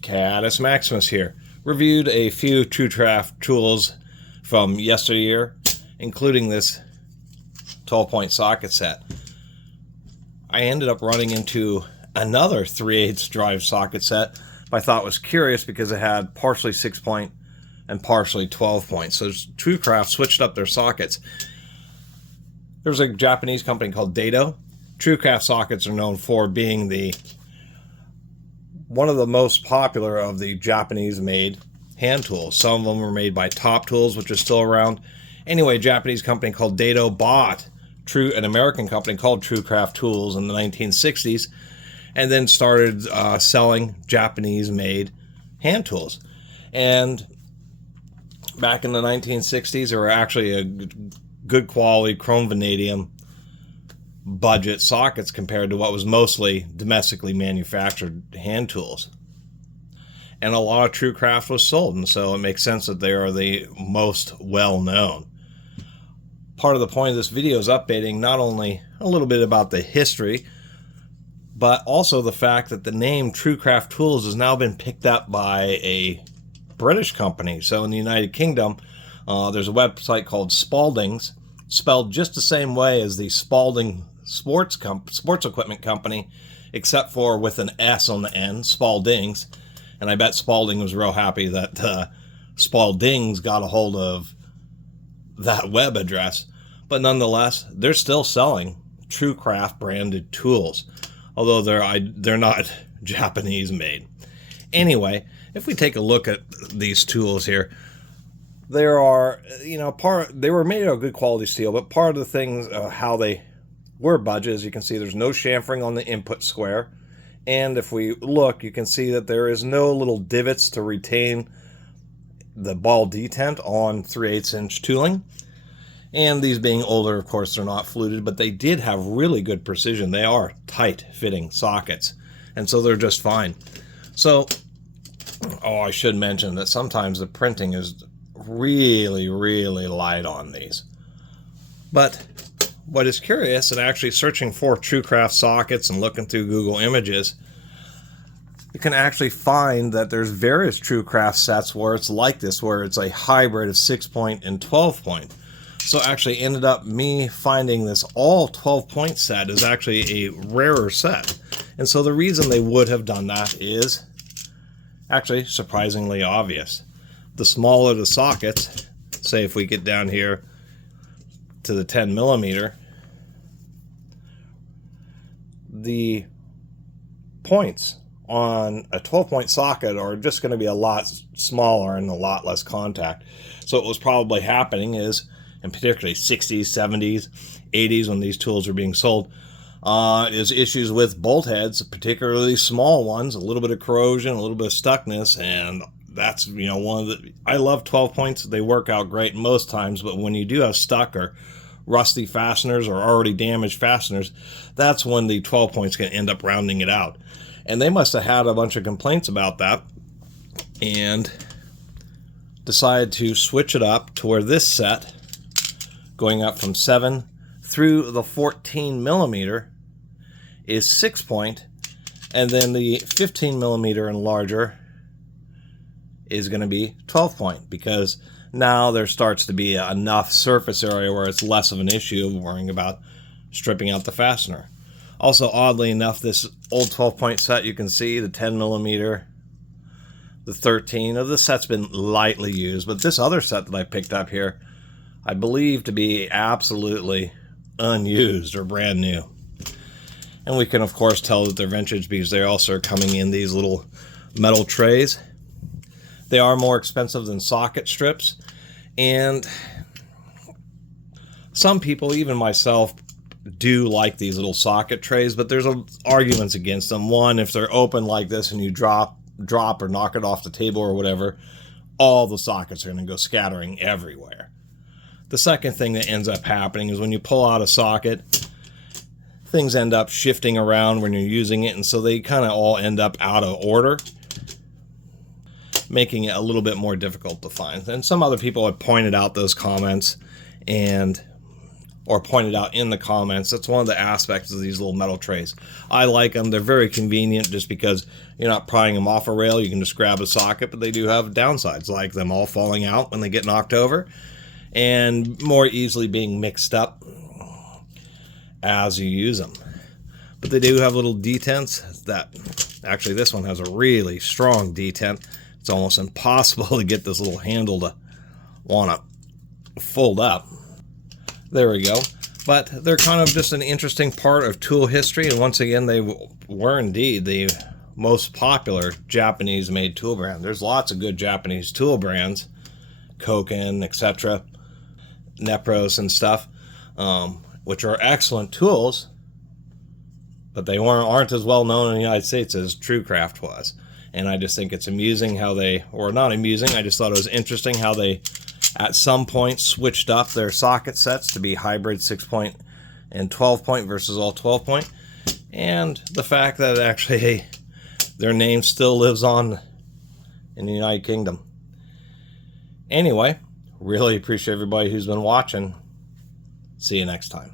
Catus Maximus here. Reviewed a few TrueCraft tools from yesteryear, including this 12-point socket set. I ended up running into another 3/8 drive socket set I thought was curious because it had partially 6-point and partially 12-point. So TrueCraft switched up their sockets. There's a Japanese company called Catus. TrueCraft sockets are known for being one of the most popular of the Japanese-made hand tools. Some of them were made by Top Tools, which is still around. Anyway, a Japanese company called Catus bought an American company called TrueCraft Tools in the 1960s, and then started selling Japanese-made hand tools. And back in the 1960s, there were actually a good quality chrome vanadium budget sockets compared to what was mostly domestically manufactured hand tools. And a lot of TrueCraft was sold, and so it makes sense that they are the most well-known. Part of the point of this video is updating not only a little bit about the history, but also the fact that the name TrueCraft Tools has now been picked up by a British company. So in the United Kingdom, there's a website called Spalding's, spelled just the same way as the Spalding sports equipment company, except for with an S on the end, Spalding's. And I bet Spalding was real happy that Spalding's got a hold of that web address. But nonetheless, they're still selling TrueCraft branded tools, although they're not Japanese made. Anyway, if we take a look at these tools here, there are, they were made of good quality steel, but part of the things how they were budget, as you can see, there's no chamfering on the input square. And if we look, you can see that there is no little divots to retain the ball detent on 3/8 inch tooling. And these being older, of course, they're not fluted, but they did have really good precision. They are tight fitting sockets, and so they're just fine. So, I should mention that sometimes the printing is really, really light on these. But what is curious, and actually searching for TrueCraft sockets and looking through Google Images, you can actually find that there's various TrueCraft sets where it's like this, where it's a hybrid of 6-point and 12-point. So actually ended up me finding this all 12-point set is actually a rarer set. And so the reason they would have done that is actually surprisingly obvious. The smaller the sockets, say if we get down here to the 10 millimeter, the points on a 12-point socket are just going to be a lot smaller and a lot less contact. So what was probably happening is, and particularly 60s, 70s, 80s when these tools are being sold, is issues with bolt heads, particularly small ones, a little bit of corrosion, a little bit of stuckness, and that's, one of the, I love 12 points. They work out great most times, but when you do have stuck or rusty fasteners or already damaged fasteners, that's when the 12 points can end up rounding it out. And they must have had a bunch of complaints about that and decided to switch it up to where this set, going up from 7 through the 14 millimeter, is 6-point, and then the 15 millimeter and larger is going to be 12-point, because now there starts to be enough surface area where it's less of an issue of worrying about stripping out the fastener. Also, oddly enough, this old 12-point set, you can see the 10 millimeter, the 13, of the set's been lightly used, but this other set that I picked up here, I believe to be absolutely unused or brand new. And we can of course tell that they're vintage because they also are coming in these little metal trays. They are more expensive than socket strips, and some people, even myself, do like these little socket trays, but there's arguments against them. One, if they're open like this and you drop or knock it off the table or whatever, all the sockets are going to go scattering everywhere. The second thing that ends up happening is when you pull out a socket, things end up shifting around when you're using it, and so they kind of all end up out of order, making it a little bit more difficult to find. And some other people have pointed out those comments, and or pointed out in the comments. That's one of the aspects of these little metal trays. I like them. They're very convenient just because you're not prying them off a rail. You can just grab a socket, but they do have downsides, like them all falling out when they get knocked over and more easily being mixed up as you use them. But they do have little detents that, actually this one has a really strong detent. It's almost impossible to get this little handle to want to fold up. There we go. But they're kind of just an interesting part of tool history, and once again they were indeed the most popular Japanese made tool brand. There's lots of good Japanese tool brands, Koken, etc., Nepros and stuff, which are excellent tools, but they aren't as well known in the United States as TrueCraft was. And I just think it's amusing how they, or not amusing, I just thought it was interesting how they at some point switched up their socket sets to be hybrid 6-point and 12-point versus all 12-point. And the fact that actually their name still lives on in the United Kingdom. Anyway, really appreciate everybody who's been watching. See you next time.